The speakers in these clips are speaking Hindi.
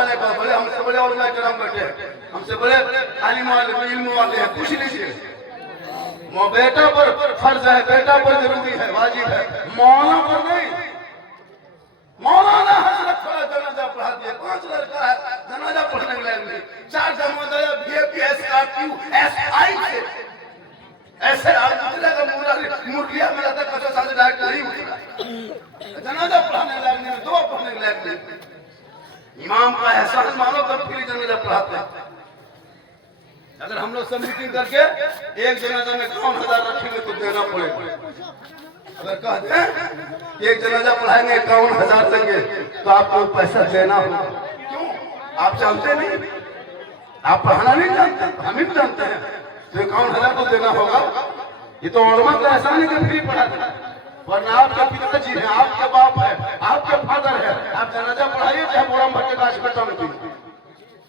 पढ़ाने का, बोले हमसे बड़े उलमा करम बैठे, हमसे बड़े आलिम वाले इल्म वाले हैं, पूछ लीजिए। बेटा पर फर्ज है, बेटा पर जरूरी है, वाजिब है, मौलाना पर नहीं। मौलाना हजरत थोड़ा जनाजा पढ़ा दिए, 5 लड़का है जनाजा पढ़ने के लायक नहीं, 4 जमात SRQSI से ऐसे आदमी मुर्गिया मिला था, कच्चा साथ डायरेक्ट नहीं उठा, जनाजा पढ़ाने लायक नहीं, दुआ पढ़ने लायक नहीं। इमाम का एहसान मानो कब फिर जनाजा पढ़ाते हैं। अगर हम लोग सब मीटिंग करके एक जनाजा में 51,000 रखेंगे तो देना पड़ेगा। अगर कहते हैं एक जनाजा पढ़ाएंगे 51,000 देंगे तो आपको पैसा देना होगा। क्यों? आप जानते नहीं, आप पढ़ाना नहीं जानते, हम ही जानते हैं, तो 51,000 को देना होगा। ये तो उलमा का एहसान है कि फ्री पढ़ा देना, वरना आपके पिताजी है, आपके बाप है, आपके फादर है, आप जनाजा पढ़ाइए चाहे बोरा भर के गाछ में टंग दीजिए,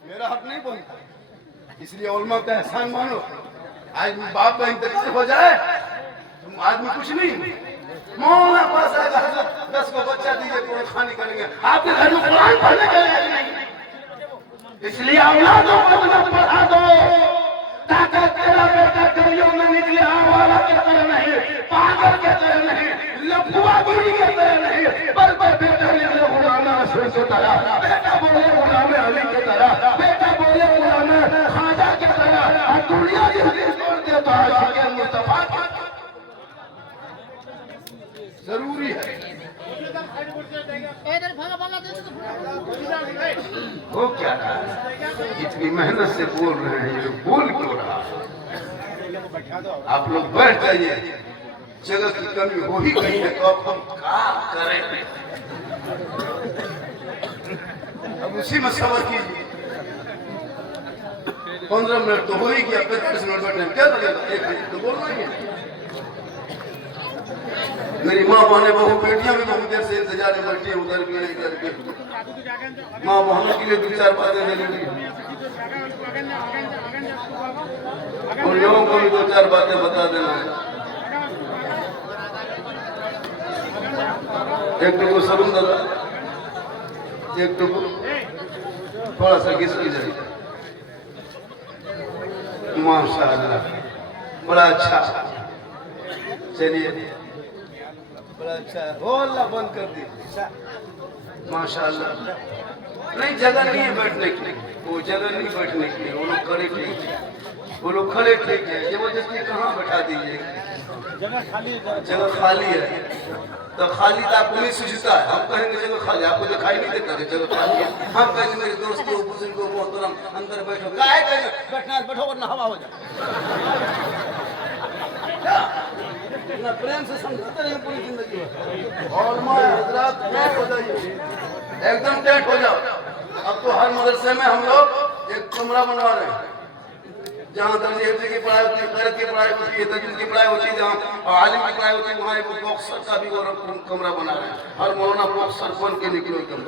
मेरा हक नहीं बनता। इसलिए उलमा का एहसान मानो। आज बाप का इंतकाल हो जाए तुम आदमी कुछ नहीं, मौला पास आएगा 10 को बच्चा दीजिए कुरान खानी करेंगे, आपके घर में कुरान पढ़ने के लिए नहीं। इसलिए औलादों को पढ़ा दो ताकि तेरा बेटा करियों में निकले आवारा के तरह नहीं, पागल के तरह नहीं, लफुआगिरी के तरह नहीं, बेटा निकले गुलाम रसूल की तरह, बेटा बोले गुलाम अली की तरह, बेटा बोले गुलाम खाजा की तरह, और दुनिया जिसकी छोड़ दे तो आशिक़े मुस्तफा जरूरी है। वो क्या रहा है? इतनी मेहनत से बोल रहे हैं, ये बोल क्यों रहा? आप लोग बैठ जाइए, जगह की कमी हो ही गई है तो अब हम क्या करें? अब उसी में सबर कीजिए। 15 मिनट तो हो ही गया, 35 मिनट बैठे क्या लगेगा? 1 मिनट तो बोलना ही है। मेरी माँ बहने बहू बेटियां भी बहुत देर से इंतजार में बैठी है, उधर भी नहीं करके माँ बहनों के लिए 2-4 बातें मिलेंगी, उन लोगों को भी 2-4 बातें बता देना है। एक टुकु सलून दादा, एक टुकु थोड़ा सा घिसकी जाए, माशाअल्लाह बड़ा अच्छा। चलिए बड़ा अच्छा है, हो अल्लाह बंद कर दीजिए। माशाअल्लाह नहीं, जगह नहीं है बैठने की, वो जगह नहीं बैठने की, वो लोग खड़े ठीक है, वो लोग खड़े ठीक है, जबरदस्ती कहाँ बैठा दीजिए? जगह खाली है तो खाली तो आपको नहीं सूझता है। हम कहेंगे जगह खाली, आपको दिखाई नहीं देता है जगह खाली है। हम कहेंगे मेरे दोस्तों बुजुर्गों मोहतरम अंदर बैठो, काहे कहेंगे बैठना है, बैठो वरना हवा हो जाए। इतना प्रेम से समझाते रहे पूरी जिंदगी। और मैं हजरात टेट हो जाइए, एकदम टेट हो जाओ। अब तो हर मदरसे में हम लोग एक कमरा बनवा रहे हैं, जहाँ दर्जे हिफ्ज़ की पढ़ाई होती है, क़रात की पढ़ाई होती है, तजवीज़ की पढ़ाई होती है, जहाँ आलिम की पढ़ाई होती है, वहाँ एक बॉक्सर का भी वो कमरा बना रहे हैं। हर मौलाना बॉक्सर बन के निकलो, एकदम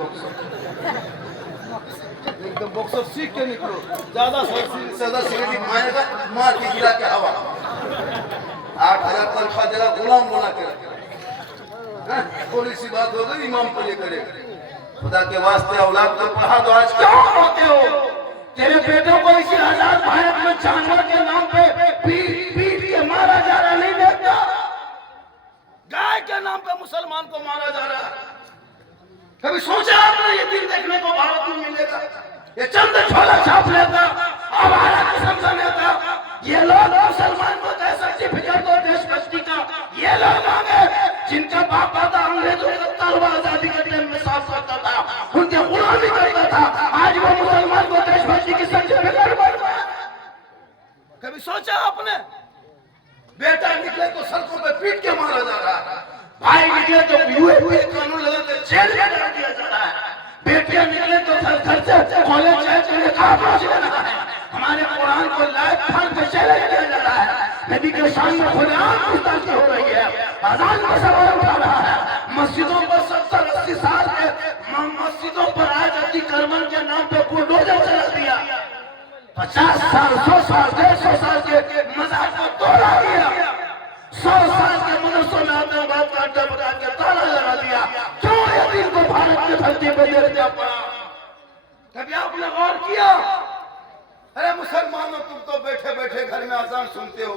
बॉक्सर सीख के निकलो। ज्यादा सिगरेट मारेगा मार के गिरा के हवा, 8,000 तनख्वाह देगा, गुलाम बना के रखेगा। थोड़ी सी बात हो गई, इमाम पर ये करेगा। खुदा के वास्ते औलाद को पढ़ा दो। आज क्यों होते हो? तेरे बेटों को इसी आजाद भारत में जानवर के नाम पे पीट के मारा जा रहा, नहीं देखता? गाय के नाम पे मुसलमान को मारा जा रहा है। कभी सोचा आपने ये दिन देखने को भारत में मिलेगा? ये चंद छोला छाप लेता, हमारा किस्म का नेता, ये लोग मुसलमान को दे सर्टिफिकेट दो देशभक्ति का, ये लोग आगे जिनका बाप दादा अंग्रेजों को तलवार आजादी के टाइम में साफ करता था, उनके गुलामी करता था, आज वो मुसलमान को देशभक्ति की सर्टिफिकेट बन रहा है। कभी सोचा आपने? बेटा निकले तो सड़कों पे पीट के मारा जा रहा है, भाई निकले तो यूएपी कानून लगा के जेल में डाल दिया जा रहा है, बेटियां निकले तो घर से कॉलेज जाए तो निकाह पहुंच रहा है, हमारे कुरान को लाइव फाड़ के चले दिया जा रहा है, नबी के सामने खुलेआम गुस्ताखी हो रही है, अजान का सवाल उठा रहा है, मस्जिदों पर 70-80 साल के मस्जिदों पर आज अतिक्रमण के नाम पे बुलडोजर चला दिया, 50 साल 100 साल 150 साल के मजार को तोड़ा दिया, 100 साल के मदरसों में आतंकवाद का अड्डा बना के ताला लगा दिया। क्यों ये दिन को भारत की धरती पर देखना पड़ा? कभी आपने गौर किया? अरे मुसलमानों, तुम तो बैठे बैठे घर में अजान सुनते हो,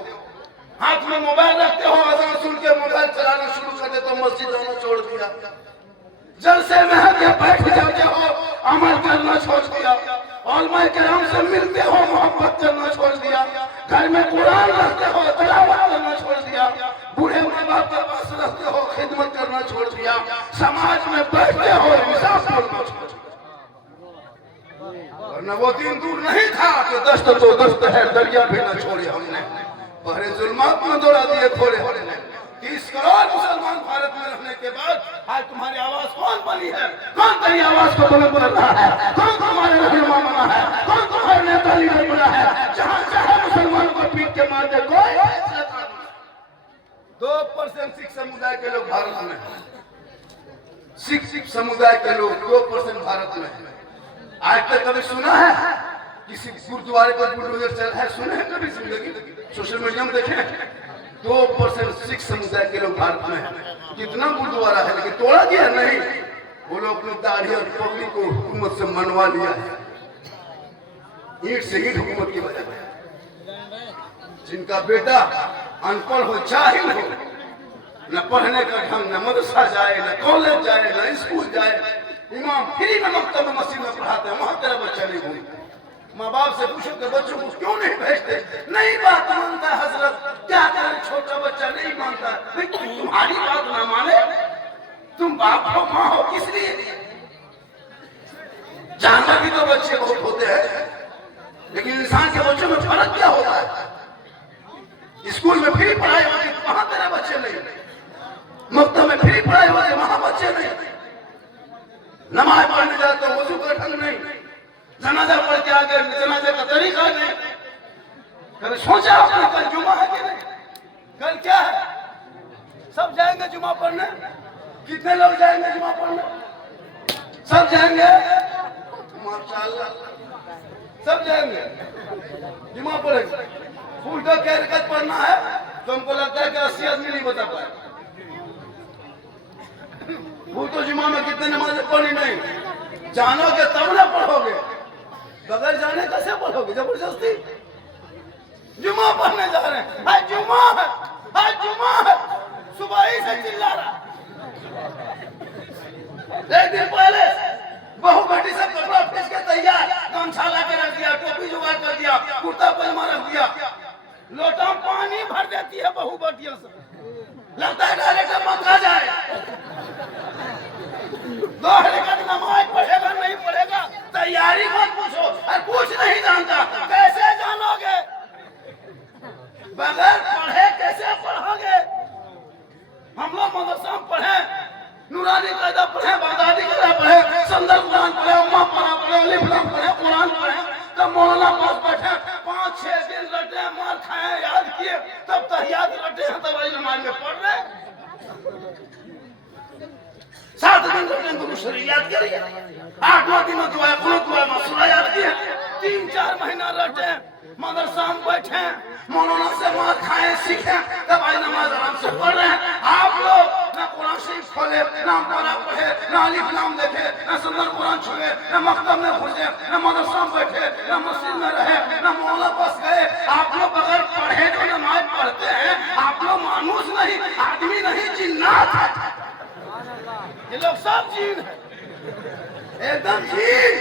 हाथ में मोबाइल रखते हो, अजान सुन के मोबाइल चलाना शुरू कर दे तो मस्जिद दोनों छोड़ दिया। जलसे में आके बैठ जाते हो, अमल करना छोड़ दिया। औलमाए किराम से मिलते हो, मोहब्बत करना छोड़ दिया। घर में कुरान रखते हो, तिलावत करना छोड़ दिया। बूढ़े माँ बाप के पास रहते हो, खिदमत करना छोड़ दिया। समाज में बैठते हो, इंसाफ करना छोड़ दिया। वरना वो दिन दूर नहीं था कि दस्त तो दस्त है, दरिया भी न छोड़े हमने, पहले जुल्मात में दौड़ा दिए खोले हमने। 30 करोड़ मुसलमान भारत में रहने के बाद आज तुम्हारी आवाज कौन बनी है? कौन तेरी आवाज को बुलंद कर रहा है? कौन तुम्हारे रहनुमा बना है? कौन तुम्हारे नेता लीडर बना है? जहां चाहे मुसलमानों को पीट के मार दे कोई। 2% सिख समुदाय के लोग भारत में, सिख समुदाय के लोग 2% भारत में। आज तक कभी सुना है किसी गुरुद्वारे पर बुलडोजर चल रहा है? सुने हैं कभी जिंदगी? सोशल मीडिया में देखें, 2% सिख समुदाय के लोग भारत में हैं। कितना गुरुद्वारा है, लेकिन तोड़ा गया नहीं। वो लोग अपनी दाढ़ी और पगड़ी को हुकूमत से मनवा लिया है, ईंट से ईंट हुकूमत की वजह से। जिनका बेटा अनपढ़ हो, जाहिल हो, न पढ़ने का ढंग, न मदरसा जाए, न कॉलेज जाए, न स्कूल जाए, इमाम फ्री में मकतब में मस्जिद में पढ़ाते हैं, वहां तेरा बच्चा नहीं घूमता। माँ बाप से पूछो कि बच्चों को क्यों नहीं भेजते? नहीं बात मानता हजरत, क्या करें, छोटा बच्चा नहीं मानता। तुम्हारी बात ना माने, तुम बाप हो, माँ हो, किस लिए? जानवर भी तो बच्चे बहुत होते हैं, लेकिन इंसान के बच्चों में फर्क क्या होता है? स्कूल में फ्री पढ़ाई होती, वहां तेरे बच्चे नहीं। मकतब में फ्री पढ़ाई होती, वहां बच्चे नहीं। नमाज पढ़ने जाते हो, वजू का ढंग नहीं, जनाजा पढ़ के आगे जनाजे का तरीका नहीं। कभी सोचा आपने कल जुमा है कि नहीं? कल क्या है? सब जाएंगे जुमा पढ़ने। कितने लोग जाएंगे जुमा पढ़ने? सब जाएंगे, माशाअल्लाह, सब जाएंगे जुमा पढ़ेंगे। फूल तो क्या रकत पढ़ना है तो हमको लगता है कि 80 आदमी नहीं बता पाए। वो तो जुमा में कितने नमाजें पढ़ी नहीं। जानोगे तब ना पढ़ोगे, बगैर जाने कैसे पढ़ोगे? जबरदस्ती जुमा पढ़ने जा रहे हैं। आज जुमा है, आज जुमा है, सुबह ही से चिल्ला रहा। एक दिन पहले बहू बेटी सब कपड़ा फीस के तैयार, गमछा ला के रख दिया, टोपी जुगाड़ कर दिया, कुर्ता पजामा रख दिया, लोटा पानी भर देती है बहू बेटियों से। लगता है डायरेक्ट मक्का जाए। 2 रकात नमाज पढ़ेगा नहीं पढ़ेगा, तैयारी मत पूछो। और कुछ नहीं जानता, कैसे जानोगे? बगैर पढ़े कैसे पढ़ोगे? हम लोग मदरसा में पढ़े, नूरानी कायदा पढ़े, बगदादी कायदा पढ़े, संदर कुरान पढ़े, उम्मा पढ़े, अलिफ लाम पढ़े, कुरान पढ़े, तब मौलाना पास बैठे 5-6 दिन रटे, मार खाए, याद किए, तब तहियात रटे हैं, तब आई नमाज में पढ़ रहे। 7 दिन रटे दुरूद शरीफ याद किए, 8-9 दिन दुआ कुनूत दुआ मसूरा याद किए, 3-4 महीना रटे, मदरसा में बैठे, मौलाना से मार खाए, सीखे, तब आई नमाज आराम से पढ़ रहे हैं। आप लोग ना कुरान शरीफ खोले, ना पारा पढ़े, ना अलिफ लाम देखे, ना सुंदर कुरान छुए, ना मकतब में घुसे, ना मदरसा में बैठे, ना मस्जिद में रहे, ना मौला पास गए। आप लोग बगैर पढ़े जो नमाज पढ़ते हैं, आप लोग मानुस नहीं, आदमी नहीं, जिन्नात है। ये लोग सब जीन है, एकदम जीन।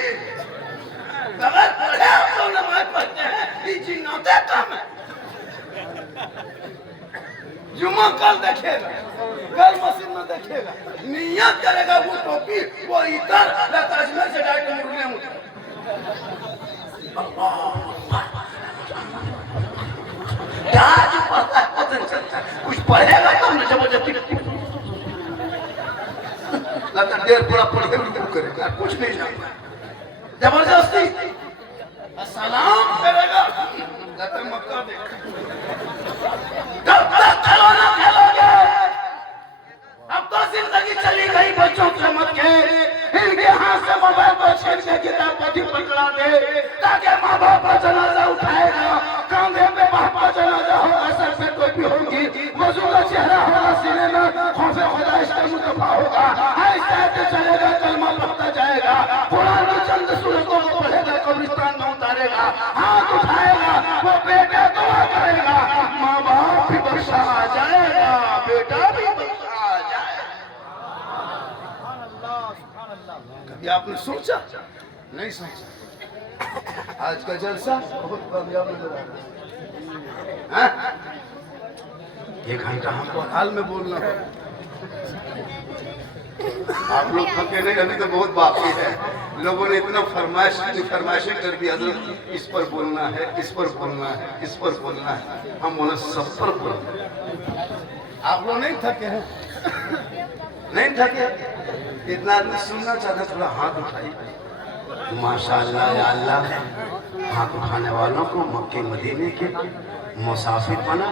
बगैर पढ़े आप लोग नमाज पढ़ते हैं, ये जिन्नाते कम है। जुमा कल देखेगा, कल मस्जिद में देखेगा, नियत करेगा, वो टोपी, वो इतर, अजमेर से डायरेक्ट मुर्गे में। क्या जो पढ़ता है पता नहीं चलता, कुछ पढ़ेगा तो न जबरदस्ती लगता देर पूरा पढ़े रुकू करेगा, कुछ नहीं जानता, जबरदस्ती सलाम करेगा, लगता मक्का कब तक खिलौना खेलोगे? अब तो जिंदगी चली गई बच्चों के मत के, इनके हाथ से मोबाइल को छीन के किताब पढ़ी पकड़ा दे, ताकि माँ बाप का जनाजा उठाएगा, कंधे पे बाप का जनाजा होगा, सर पे टोपी होगी, वजू का चेहरा होगा, सीने में खौफे खुदा इसका मुतफा होगा, ऐसे चलेगा, कलमा पढ़ता जाएगा, कुरान की चंद सूरतों को पढ़ेगा, कब्रिस्तान में उतारेगा, हाथ उठाएगा, वो बेटा दुआ करेगा, माँ बाप भी बख्शा आ जाएगा, बेटा भी बख्शा आ जाएगा। कभी आपने सोचा? नहीं सोचा। आज का जलसा बहुत कामयाब नजर आ रहा है। एक घंटा हमको हाल में बोलना हो। आप लोग थके नहीं, अभी तो बहुत बाकी है। लोगों ने इतना फरमाइशें कर दी, हजरत इस पर बोलना है, इस पर बोलना है, इस पर बोलना है। हम बोले सब पर बोलना। आप लोग नहीं थके हैं? नहीं थके? इतना आदमी सुनना चाहता, थोड़ा हाथ उठाइए। माशाअल्लाह या अल्लाह, हाथ उठाने वालों को मक्के मदीने के मुसाफिर बना,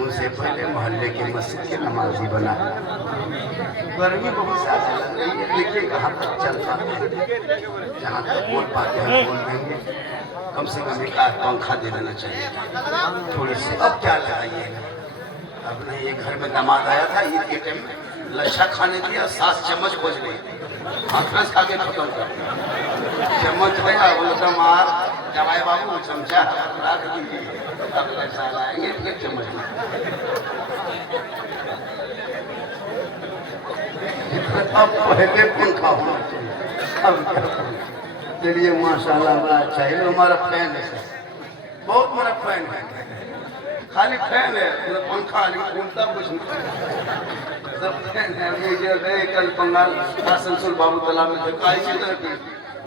उनसे पहले मोहल्ले के मस्जिद के नमाजी बना। गर्मी बहुत ज्यादा लग रही है, देखिए कहाँ तक चल पाते हैं। जहाँ तक बोल पाते हैं बोल देंगे, कम से कम एक आध पंखा दे देना चाहिए थोड़ी सी। अब क्या लगाइएगा? अब नहीं, ये घर में दामाद आया था ईद के टाइम में, लच्छा खाने दिया, 7 चम्मच खोज रही थी, हाथ खा के खत्म कर चम्मच है। बोलता मार जमाई बाबू चमचा रख दीजिए, अगले साल आएंगे फिर चम्मच। अब पहले पंखा होना चाहिए, अब क्या? चलिए माशाल्लाह बड़ा अच्छा है। हमारा फैन है, बहुत बड़ा फैन है, खाली फैन है, पंखा घूमता कुछ नहीं, सब फैन है। गए कल बंगाल आसनसोल बाबू तालाब में थे,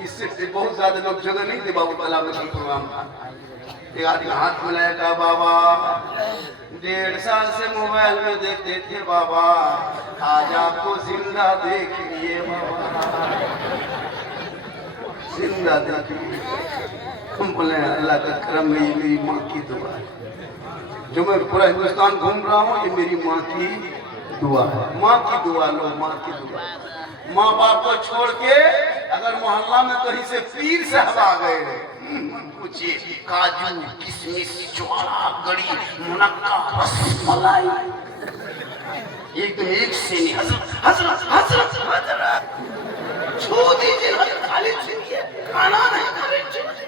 इससे बहुत ज्यादा लोग जगह नहीं थे बाबू तालाब में प्रोग्राम था। एक आदमी हाथ मिलाया, कहा बाबा 1.5 साल से मोबाइल में देखते थे बाबा, आज आपको जिंदा देख लिए बाबा, जिंदा देख लिए। हम बोले अल्लाह का करम है, ये मेरी माँ की दुआ है। जो मैं पूरा हिंदुस्तान घूम रहा हूँ, ये मेरी माँ की दुआ है। माँ की दुआ लो, माँ की दुआ। माँ बाप को छोड़ के अगर मोहल्ला में कहीं से पीर साहब आ गए, पूछिए काजू किशमिश ज्वाला गड़ी मुनक्का रसमलाई, एक से नहीं, हजरत हजरत हजरत हजरत छू दीजिए, खाली छूइए, खाना नहीं खाली छूइए।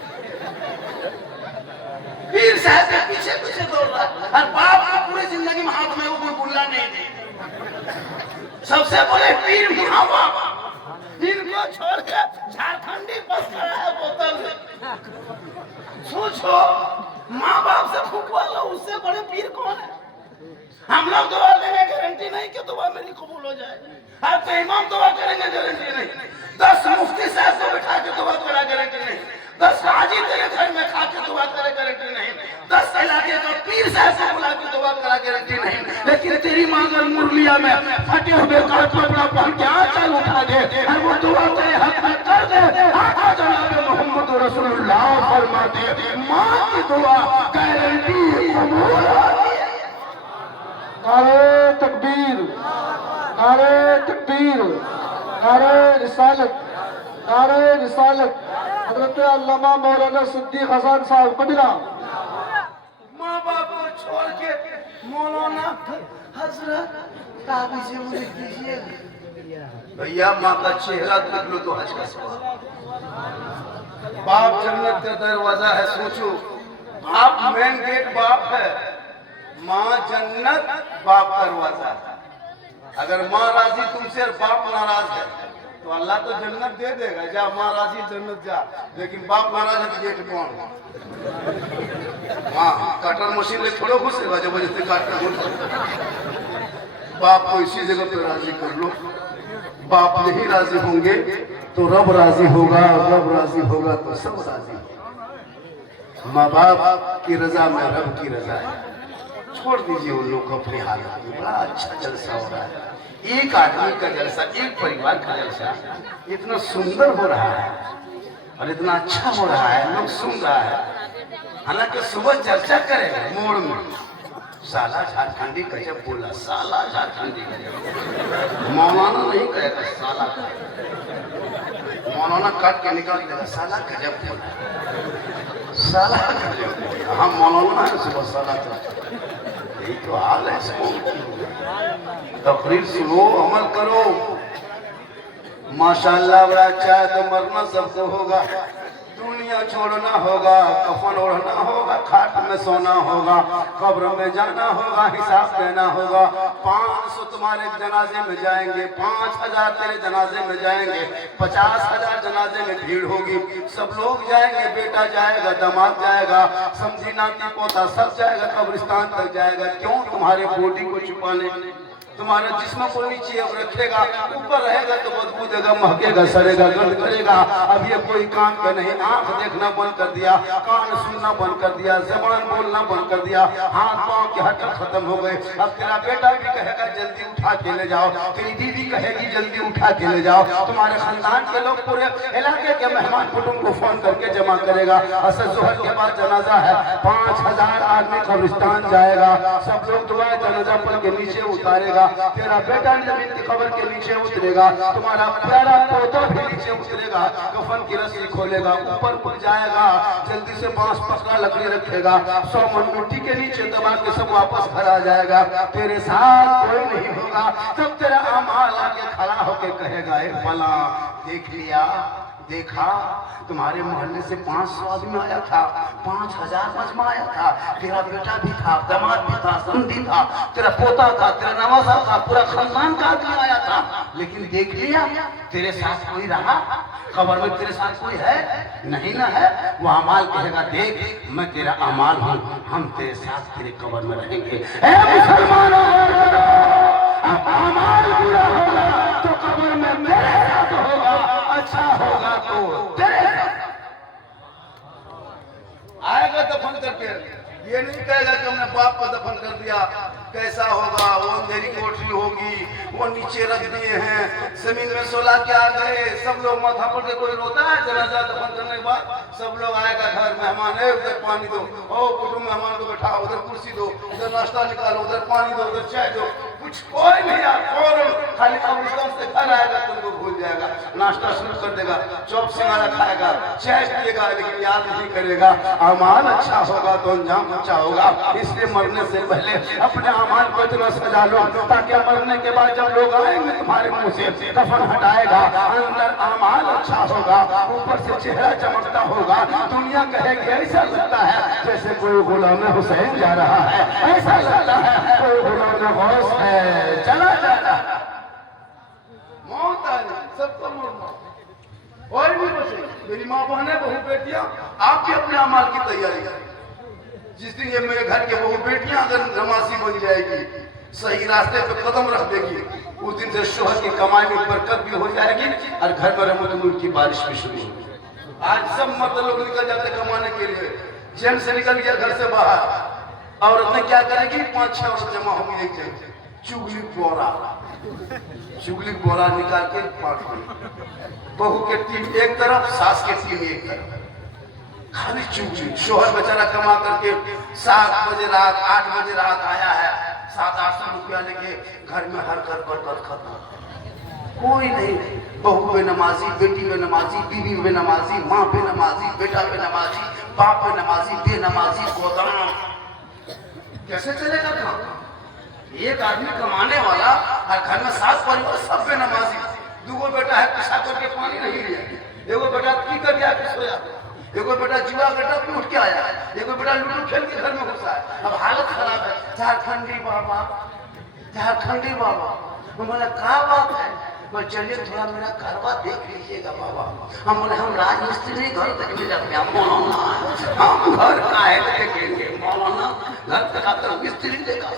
पीर साहब के पीछे पीछे दौड़ रहा है, और बाप को पूरी जिंदगी में हाथ में वो बुल्ला नहीं दे। सबसे बड़े पीर माँ बाप, जिनको छोड़ के झारखंडी बस खड़ा है बोतल में। सोचो, माँ बाप से फुकवा लो, उससे बड़े पीर कौन है? हम लोग दुआ देंगे, गारंटी नहीं कि दुआ मेरी कबूल हो जाए। आप तो इमाम दुआ करेंगे, गारंटी नहीं। 10 मुफ्ती साहब को बिठा के दुआ करा, गारंटी नहीं। 10 हाजी तेरे घर में खा के दुआ करे, गारंटी नहीं। 10 इलाके का पीर साहब से बुला के दुआ करा, गारंटी नहीं। लेकिन तेरी माँ अगर मुरलिया में फटे हुए का कपड़ा पहन के आंचल उठा दे और वो दुआ तेरे हक में कर दे, आका जनाब मोहम्मद रसूलुल्लाह फरमाते, माँ की दुआ गारंटी कबूल होती है। नारे तकबीर, नारे तकबीर, नारे रिसालत, नारे रिसालत। हज़रत अल्लामा मौलाना सिद्दीक हसन साहब कबीरा। माँ बाप को छोड़ के मौलाना हजरत ताबीज़ मुझे दीजिए भैया, माँ का चेहरा देख लो तो हज का सवाल। बाप जन्नत का दरवाजा है, सोचो, बाप मेन गेट बाप है, माँ जन्नत बाप दरवाजा। अगर माँ राजी तुमसे और बाप नाराज है तो अल्लाह तो जन्नत दे देगा, जा माँ राजी जन्नत जा, लेकिन बाप नाराज है तो गेट कौन? हाँ, कटर मशीन ले थोड़ो घुसेगा, जब वजह से काटना हो। बाप को इसी जगह पे राजी कर लो, बाप नहीं राजी होंगे तो रब राजी होगा, रब राजी होगा तो सब राजी होगा। माँ बाप की रजा में रब की रजा है। छोड़ दीजिए उन लोग को अपने हालत में। बड़ा अच्छा जलसा हो रहा है, एक आदमी का जलसा, एक परिवार का जलसा इतना सुंदर हो रहा है और इतना अच्छा हो रहा है, लोग सुन रहा है। हालांकि सुबह चर्चा करेंगे मोड़ में, साला झारखंडी गजब बोला, साला झारखंडी गजब। मौलाना नहीं कहेगा साला, मौलाना काट के निकाल देगा, साला गजब बोला, साला गजब बोला। हम मौलाना है, सुबह साला यही तो हाल है। तकरीर सुनो, अमल करो। माशाल्लाह बड़ा अच्छा है, तो मरना सबको होगा, दुनिया छोड़ना होगा, कफन ओढ़ना होगा, खाट में सोना होगा, कब्र में जाना होगा, हिसाब देना होगा। 500 तुम्हारे जनाजे में जाएंगे, 5000 तेरे जनाजे में जाएंगे, 50,000 जनाजे में भीड़ होगी। सब लोग जाएंगे, बेटा जाएगा, दामाद जाएगा, समझी नाती पोता सब जाएगा, कब्रिस्तान तक जाएगा। क्यों? तुम्हारे बॉडी को छुपाने। तुम्हारे जिस्म को नीचे रखेगा, ऊपर रहेगा तो बदबू देगा, महकेगा, सड़ेगा, गंध करेगा। अब ये कोई काम का नहीं। आंख देखना बंद कर दिया, कान सुनना बंद कर दिया, जबान बोलना बंद कर दिया, हाथ पांव के हड्डी खत्म हो गए। अब तेरा बेटा भी कहेगा जल्दी उठा के ले जाओ, तेरी दीदी कहेगी जल्दी उठा के ले जाओ। तुम्हारे खानदान के लोग पूरे इलाके के मेहमान कुटुंब को फोन करके जमा करेगा। असर जोहर के बाद जनाजा है, 5000 आदमी कब्रिस्तान जाएगा, सब लोग दुआ जनाजा पढ़ के नीचे उतारेगा। तेरा बेटा जमीन की कब्र के नीचे उतरेगा, तुम्हारा प्यारा पोता भी नीचे उतरेगा, कफन की रस्सी खोलेगा, ऊपर उठ जाएगा, जल्दी से बांस पकड़ा लकड़ी रखेगा, 100 मन मिट्टी के नीचे दबा के सब वापस घर आ जाएगा। तेरे साथ कोई नहीं होगा। तब तेरा अमाल आके खड़ा होके कहेगा, ए फला देख लिया, देखा तुम्हारे मोहल्ले से 500 आदमी आया था, 5000 मजमा आया था, तेरा बेटा भी था, दामाद भी था, समधी था, तेरा पोता था, तेरा नवासा था, पूरा खानदान का आदमी आया था। लेकिन देख लिया तेरे साथ कोई रहा? कब्र में तेरे साथ कोई है? नहीं ना है। वो अमाल कहेगा, देख मैं तेरा अमाल हूँ, हम तेरे साथ तेरे कब्र में रहेंगे। मुसलमानों अमाल बुरा होगा तो कब्र में मेरे साथ होगा, अच्छा होगा तो तेरे आएगा दफन करके। ये नहीं कहेगा कि हमने बाप को दफन कर दिया, कैसा होगा, वो अंधेरी कोठरी होगी, वो नीचे रख दिए हैं, जमीन में सोला के आ गए। सब लोग माथा पड़ के, कोई रोता है जनाजा दफन करने के बाद? सब लोग आएगा, घर मेहमान है, उधर पानी दो, ओ कुटुंब मेहमान को बैठाओ, उधर कुर्सी दो, उधर नाश्ता निकालो, उधर पानी दो, उधर चाय दो, कुछ कोई नहीं यार। फौरन खाली कब्रिस्तान से घर आएगा, तुमको भूल जाएगा, नाश्ता शुरू कर देगा, चौप सिंगारा खाएगा, चाय पिएगा, लेकिन याद नहीं करेगा। अमाल अच्छा होगा तो अंजाम अच्छा होगा। इसलिए मरने से पहले अपने अमाल को इतना सजा लो ताकि मरने के बाद जब लोग आएंगे तुम्हारे मुंह से कफन हटाएगा, अंदर अमाल अच्छा होगा, ऊपर से चेहरा चमकता होगा। दुनिया कहेगी ऐसा लगता है जैसे कोई गुलाम हुसैन जा रहा है, ऐसा लगता है कोई गुलाम गौस है चला जा रहा है। मौत आ जाए, सबको मरना, कोई भी बचे। मेरी माँ बहनें, बहू बेटियां, आप भी अपने अमाल की तैयारी करें। जिस दिन ये मेरे घर के बहू बेटियां अगर नमाजी बन जाएगी, सही रास्ते पे कदम रख देगी, उस दिन से शोहर की कमाई में बरकत भी हो जाएगी और घर में रहमत की बारिश भी शुरू होगी। आज सब मर्द लोग निकल जाते कमाने के लिए, जेल से निकल गया घर से बाहर, औरत ने क्या करेगी? 5-6 औरत जमा होगी एक जगह, चुगली बोरा निकाल के बहू के टीम एक तरफ, सास के टीम एक तरफ, खाली चुगली। शोहर बेचारा कमा करके 7 बजे रात 8 बजे रात आया है, 700-800 रुपया लेके घर में हर घर पर खत्म, कोई नहीं। बहू पे नमाजी, बेटी पे नमाजी, बीवी पे नमाजी, माँ पे नमाजी, बेटा पे नमाजी, बाप पे नमाजी, बेनमाजी, गोदाम। कैसे चलेगा काम? एक आदमी कमाने वाला और घर में 7 परिवार सब पे नमाजी। 2 बेटा है, पिछा करके पानी नहीं लिया, एगो बेटा की कर दिया कि सोया, एगो बेटा जुआ बेटा पे उठ के आया, एगो बेटा लूडो खेल के घर में घुसा है। अब हालत खराब है। झारखंडी बाबा, झारखंडी बाबा, बोला क्या बात है? बोले चलिए थोड़ा मेरा घरवा देख लीजिएगा बाबा। हम बोले हम राजमिस्त्री घर तक मिल जाते हैं, मौलाना हम घर का है देखेंगे, मौलाना घर तक आकर मिस्त्री देखा।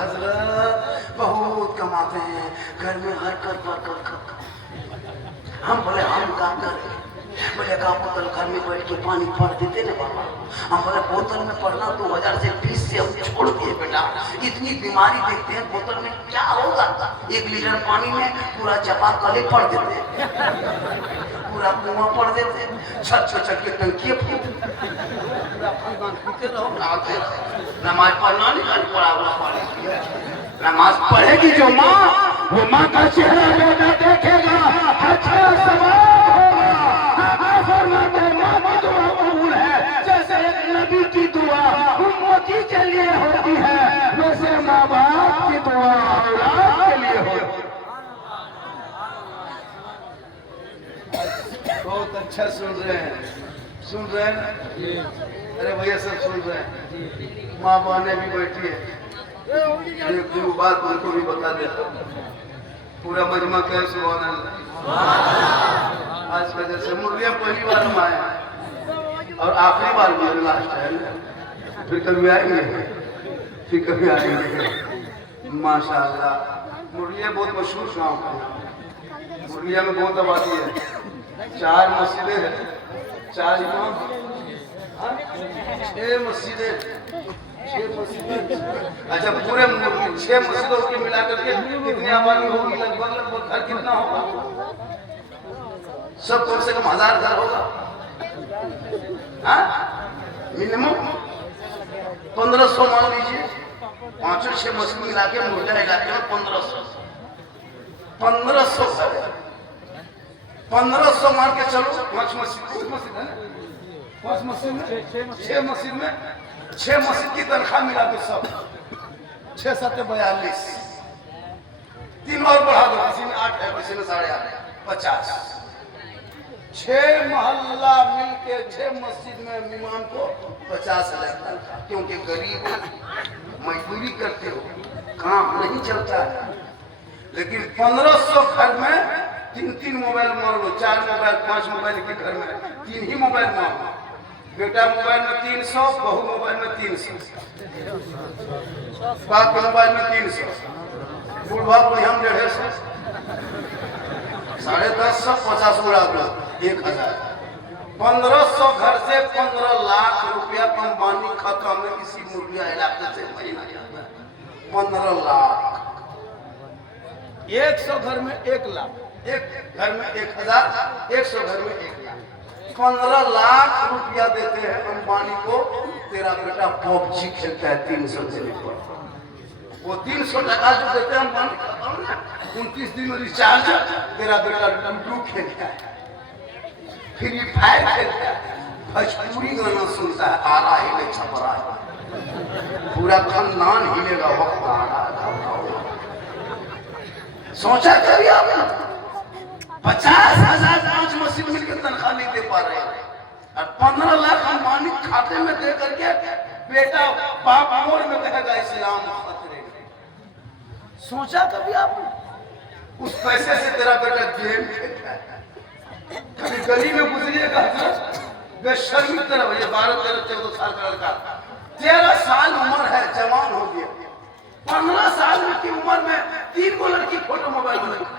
हजरत बहुत कमाते हैं, घर में हर कर हम बोले हम काम करें? बोले का बोतल घर में बैठ के पानी पढ़ देते ना बाबा। हम बोले बोतल में पढ़ना 2000 से 20 से हम छोड़ दिए बेटा, इतनी बीमारी देखते हैं, बोतल में क्या होगा? 1 लीटर पानी में पूरा चापाकल पढ़ देते, पूरा कुआं पढ़ देते, छत पे चढ़ के टंकी पीते रहो, नहाते रहो। नमाज पढ़ना नहीं पड़ा हुआ पानी, नमाज पढ़ेगी जो माँ, वो माँ का चेहरा बेटा देखेगा, अच्छा सवाब होगा। फरमाते माँ की दुआ कबूल है, जैसे एक नबी की दुआ उम्मती के लिए होती है, वैसे माँ बाप की दुआ औलाद के लिए होती है। बहुत अच्छा सुन रहे हैं ना? अरे भैया सब सुन रहे हैं। माँ बहने भी बैठी है, एक दो बात उनको भी बता देता हूँ। पूरा मजमा क्या सुभान अल्लाह। आज का जैसे मुरलिया पहली बार हम आए हैं और आखिरी बार भी लास्ट है, फिर कभी आएंगे, फिर कभी आएंगे। माशाल्लाह मुरलिया बहुत मशहूर गाँव है। मुरलिया में बहुत आबादी है, 4 मस्जिदें हैं, 4 इमाम, 6 मस्जिदें। अच्छा पूरे 6 मस्जिदों की मिला करके कितनी आबादी होगी? लगभग घर कितना होगा? सब कम से कम 1000 घर होगा, मिनिमम 1500 मान लीजिए। 5-6 मस्जिद मिला के मुर्गा इलाके में 1500 घर है। 1500 मान के चलो। 5 मस्जिद है ना, 5 मस्जिद में 6 मस्जिद में 6 मस्जिद की तनख्वाह मिला के सब 6 7 42। 3 और बढ़ा दो, किसी में 8 है, किसी में 8.5, 50। 6 मोहल्ला मिलके 6 मस्जिद में इमाम को 50,000 तनख्वाह। क्योंकि गरीब मजदूरी करते हो, काम नहीं चलता है। लेकिन 1500 घर में 3 मोबाइल मान लो, 4 मोबाइल 5 मोबाइल के घर में 3 ही मोबाइल मान लो। बेटा मोबाइल में 300, बहू मोबाइल में 300, बाप के मोबाइल में 300, बुढ़वा बुढ़िया 150, 1050, 50 उड़ा दो 1000। 1500 घर से 15 लाख रुपया अंबानी खाता में किसी मुर्गिया इलाके से महीना जाता है। 15 लाख। 100 घर में 1 लाख, एक घर में 1000, 100 घर में 1 लाख। 15 लाख रुपया देते हैं अंबानी को। तेरा बेटा पबजी खेलता है 300 दिन पर। वो 300 टका जो देते हैं अंबानी खाता में, 29 दिन में रिचार्ज। तेरा बेटा लूडो खेलता है, फ्री फायर खेलता है, भोजपुरी गाना सुनता है, आरा हिले छपरा है, पूरा खानदान हिलेगा। वक्त आ रहा है। सोचा कभी आपने 50,000 5 मस्जिद मिलकर तनख्वाह नहीं दे पा रहे हैं और 15 लाख अंबानी खाते में दे करके बेटा बाप मोर में कहेगा इस्लाम खतरे में। सोचा कभी आपने? उस पैसे से तेरा बेटा गेम खेलता है। कभी गली में गुजरिएगा बेशर्मी तरह, भैया 12-13-14 साल का लड़का, 13 साल उम्र है, जवान हो गया। 15 साल की उम्र में 3 गो लड़की फोटो मोबाइल में लगा।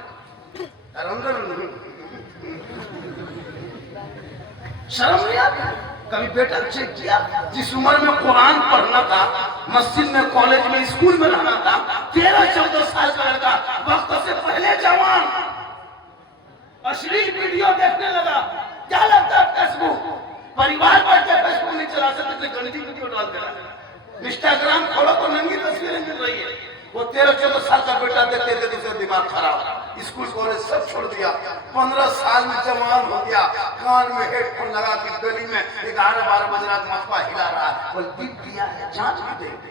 शर्म नहीं आती? कभी बेटा चेक किया? जिस उम्र में कुरान पढ़ना था, मस्जिद में, कॉलेज में, स्कूल में रहना था, 13-14 साल का लड़का वक्त से पहले जवान अश्लील वीडियो देखने लगा। क्या लगता है? फेसबुक। परिवार बैठ के फेसबुक नहीं चला सकते, गंदी वीडियो डाल दे रहा है। इंस्टाग्राम खोलो तो नंगी तस्वीरें मिल रही है। वो 13-14 साल का बेटा देखते थे, दूसरे दिमाग खराब, स्कूल कॉलेज सब छोड़ दिया। 15 साल में जवान हो गया, कान में हेडफोन लगा के गली में 11-12 बजे रात मटका हिला रहा है। बोल दीप दिया है, जांच भी देंगे।